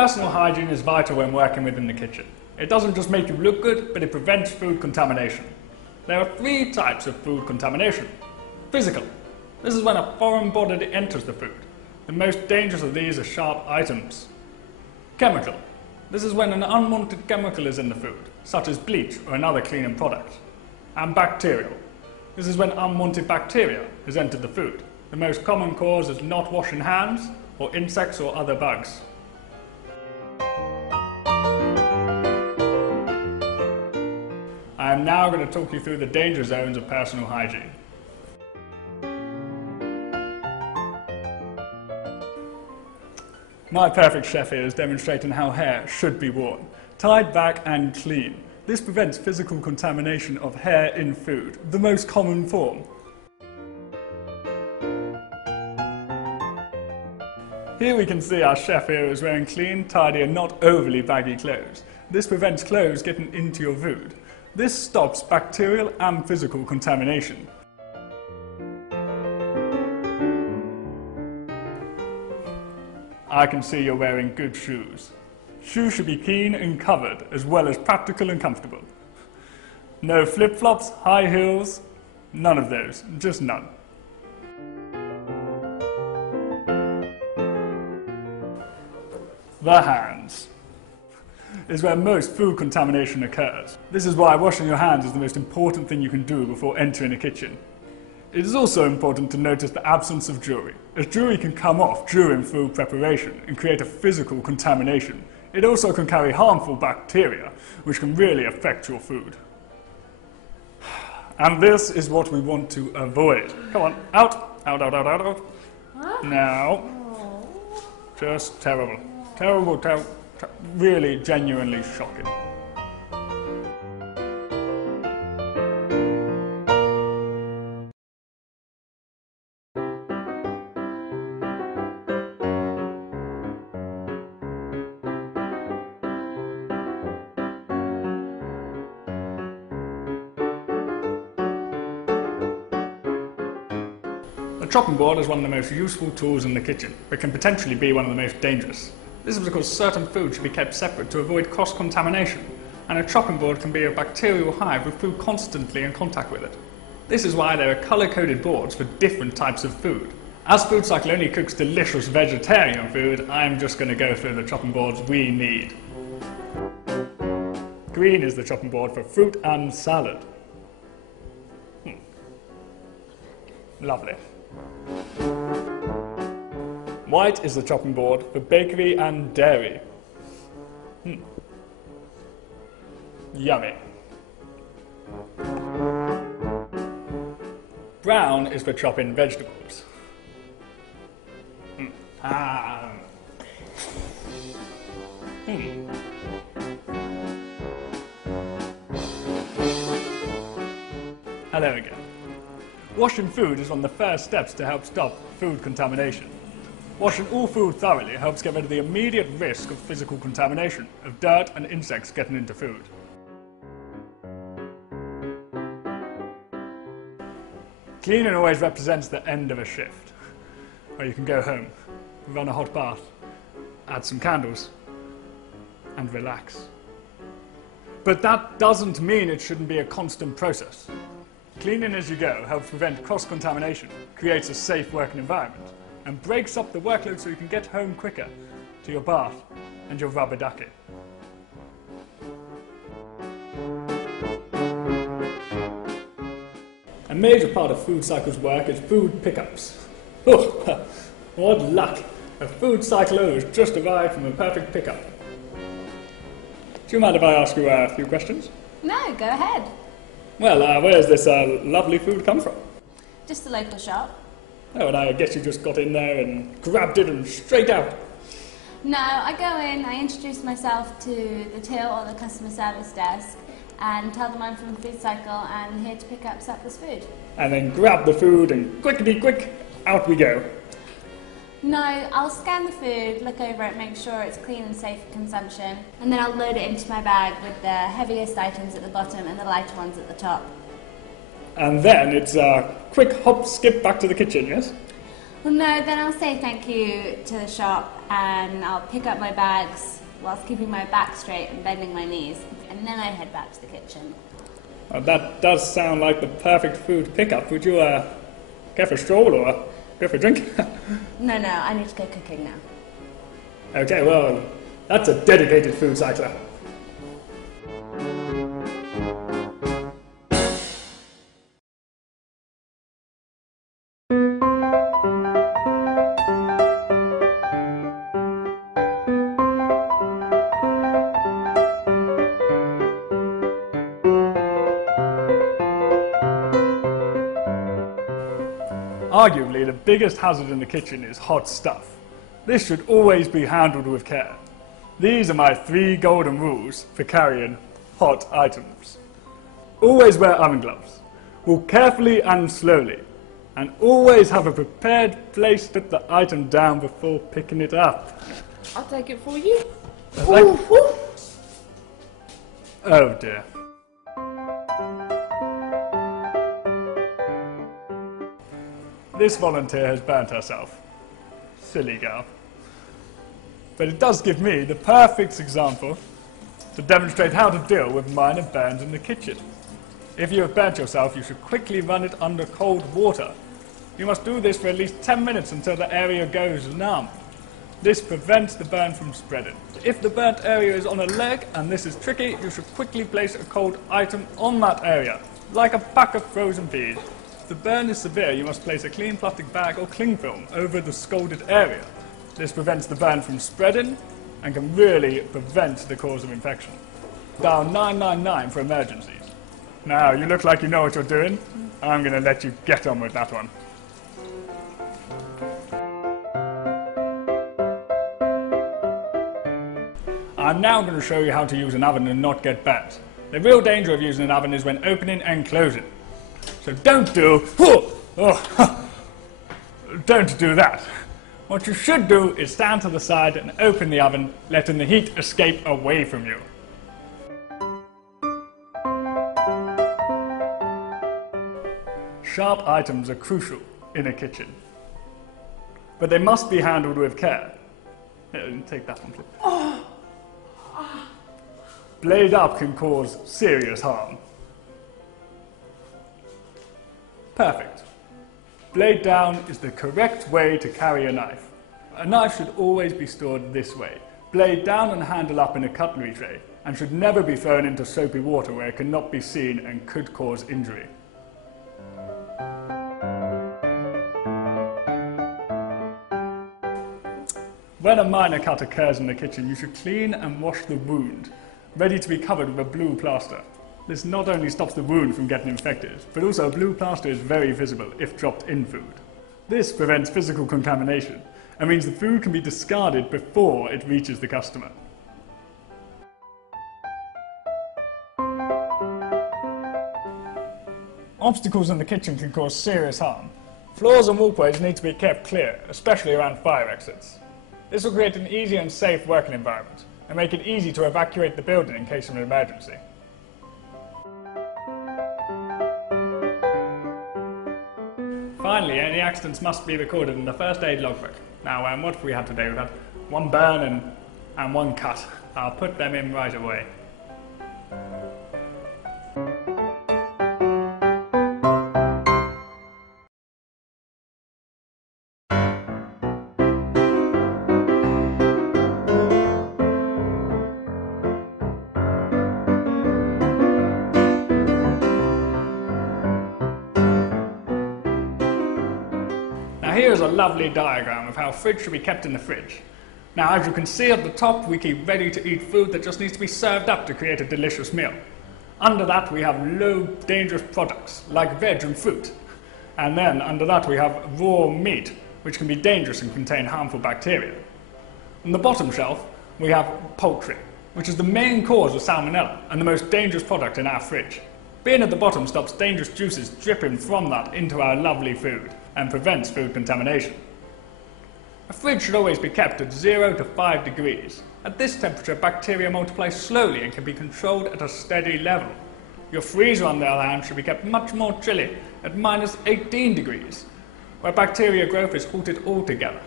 Personal hygiene is vital when working within the kitchen. It doesn't just make you look good, but it prevents food contamination. There are 3 types of food contamination. Physical. This is when a foreign body enters the food. The most dangerous of these are sharp items. Chemical. This is when an unwanted chemical is in the food, such as bleach or another cleaning product. And bacterial. This is when unwanted bacteria has entered the food. The most common cause is not washing hands, or insects or other bugs. I am now going to talk you through the danger zones of personal hygiene. My perfect chef here is demonstrating how hair should be worn, tied back and clean. This prevents physical contamination of hair in food, the most common form. Here we can see our chef here is wearing clean, tidy and not overly baggy clothes. This prevents clothes getting into your food. This stops bacterial and physical contamination. I can see you're wearing good shoes. Shoes should be clean and covered, as well as practical and comfortable. No flip-flops, high heels, none of those, just none. The hands is where most food contamination occurs. This is why washing your hands is the most important thing you can do before entering a kitchen. It is also important to notice the absence of jewellery, as jewellery can come off during food preparation and create a physical contamination. It also can carry harmful bacteria, which can really affect your food. And this is what we want to avoid. Come on, out, out, out, out, out, out. Huh? Now, just terrible, terrible, terrible, really genuinely shocking. The chopping board is one of the most useful tools in the kitchen, but can potentially be one of the most dangerous. This is because certain food should be kept separate to avoid cross-contamination, and a chopping board can be a bacterial hive with food constantly in contact with it. This is why there are colour-coded boards for different types of food. As FoodCycle only cooks delicious vegetarian food, I'm just going to go through the chopping boards we need. Green is the chopping board for fruit and salad. Lovely. White is the chopping board for bakery and dairy. Yummy. Brown is for chopping vegetables. Hello again. Washing food is one of the first steps to help stop food contamination. Washing all food thoroughly helps get rid of the immediate risk of physical contamination, of dirt and insects getting into food. Cleaning always represents the end of a shift, where you can go home, run a hot bath, add some candles, and relax. But that doesn't mean it shouldn't be a constant process. Cleaning as you go helps prevent cross-contamination, creates a safe working environment, and breaks up the workload so you can get home quicker to your bath and your rubber ducky. A major part of FoodCycle's work is food pickups. Oh, what luck! A FoodCycler has just arrived from a perfect pickup. Do you mind if I ask you a few questions? No, go ahead. Well, where does this lovely food come from? Just the local shop. Oh, and I guess you just got in there and grabbed it and straight out. No, I go in, I introduce myself to the till or the customer service desk and tell them I'm from FoodCycle and here to pick up surplus food. And then grab the food and quickety-quick, out we go. No, I'll scan the food, look over it, make sure it's clean and safe for consumption, and then I'll load it into my bag with the heaviest items at the bottom and the lighter ones at the top. And then it's a quick hop skip back to the kitchen, yes? Well, no, then I'll say thank you to the shop and I'll pick up my bags whilst keeping my back straight and bending my knees. And then I head back to the kitchen. That does sound like the perfect food pickup. Would you go for a stroll or go for a drink? No, I need to go cooking now. Okay, well, that's a dedicated food cycler. Arguably, the biggest hazard in the kitchen is hot stuff. This should always be handled with care. These are my 3 golden rules for carrying hot items. Always wear oven gloves. Walk carefully and slowly. And always have a prepared place to put the item down before picking it up. I'll take it for you. Oh dear. This volunteer has burnt herself. Silly girl. But it does give me the perfect example to demonstrate how to deal with minor burns in the kitchen. If you have burnt yourself, you should quickly run it under cold water. You must do this for at least 10 minutes until the area goes numb. This prevents the burn from spreading. If the burnt area is on a leg and this is tricky, you should quickly place a cold item on that area, like a pack of frozen peas. If the burn is severe, you must place a clean plastic bag or cling film over the scalded area. This prevents the burn from spreading and can really prevent the cause of infection. Dial 999 for emergencies. Now, you look like you know what you're doing. I'm going to let you get on with that one. I'm now going to show you how to use an oven and not get burnt. The real danger of using an oven is when opening and closing. So don't do that. What you should do is stand to the side and open the oven, letting the heat escape away from you. Sharp items are crucial in a kitchen, but they must be handled with care. Here, take that one, please. Blade up can cause serious harm. Perfect. Blade down is the correct way to carry a knife. A knife should always be stored this way. Blade down and handle up in a cutlery tray, and should never be thrown into soapy water where it cannot be seen and could cause injury. When a minor cut occurs in the kitchen, you should clean and wash the wound, ready to be covered with a blue plaster. This not only stops the wound from getting infected, but also a blue plaster is very visible if dropped in food. This prevents physical contamination and means the food can be discarded before it reaches the customer. Obstacles in the kitchen can cause serious harm. Floors and walkways need to be kept clear, especially around fire exits. This will create an easy and safe working environment and make it easy to evacuate the building in case of an emergency. Finally, any accidents must be recorded in the first aid logbook. Now, what have we had today? We've had 1 burn and 1 cut. I'll put them in right away. Now here is a lovely diagram of how food should be kept in the fridge. Now as you can see at the top, we keep ready to eat food that just needs to be served up to create a delicious meal. Under that we have low dangerous products like veg and fruit. And then under that we have raw meat, which can be dangerous and contain harmful bacteria. On the bottom shelf we have poultry, which is the main cause of salmonella and the most dangerous product in our fridge. Being at the bottom stops dangerous juices dripping from that into our lovely food and prevents food contamination. A fridge should always be kept at 0 to 5 degrees. At this temperature, bacteria multiply slowly and can be controlled at a steady level. Your freezer, on the other hand, should be kept much more chilly at -18 degrees. where bacteria growth is halted altogether.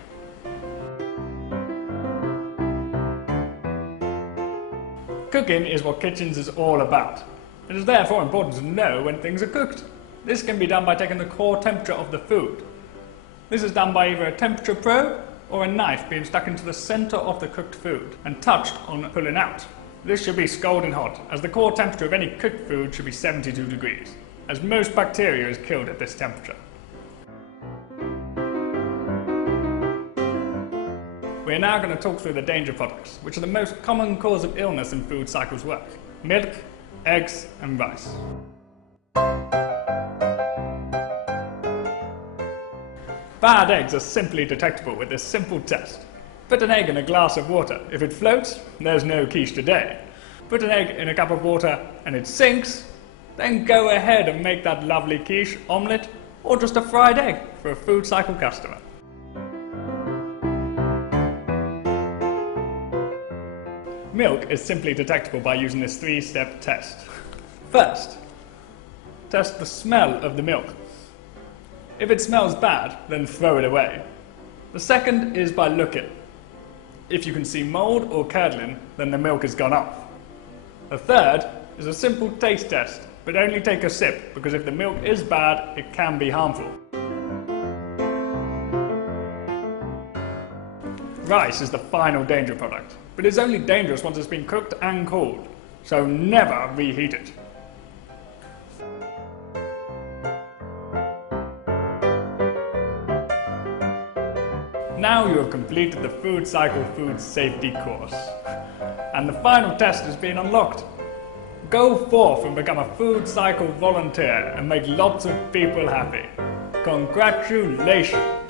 Cooking is what kitchens is all about. It is therefore important to know when things are cooked. This can be done by taking the core temperature of the food. This is done by either a temperature probe or a knife being stuck into the center of the cooked food and touched on pulling out. This should be scalding hot, as the core temperature of any cooked food should be 72 degrees, as most bacteria is killed at this temperature. We are now going to talk through the danger products, which are the most common cause of illness in FoodCycle's work: milk, eggs and rice. Bad eggs are simply detectable with this simple test. Put an egg in a glass of water. If it floats, there's no quiche today. Put an egg in a cup of water and it sinks, then go ahead and make that lovely quiche, omelette, or just a fried egg for a FoodCycle customer. Milk is simply detectable by using this 3-step test. First, test the smell of the milk. If it smells bad, then throw it away. The second is by looking. If you can see mold or curdling, then the milk has gone off. The third is a simple taste test, but only take a sip, because if the milk is bad, it can be harmful. Rice is the final danger product, but it's only dangerous once it's been cooked and cooled, so never reheat it. Now you have completed the FoodCycle food safety course, and the final test has been unlocked. Go forth and become a FoodCycle volunteer and make lots of people happy. Congratulations!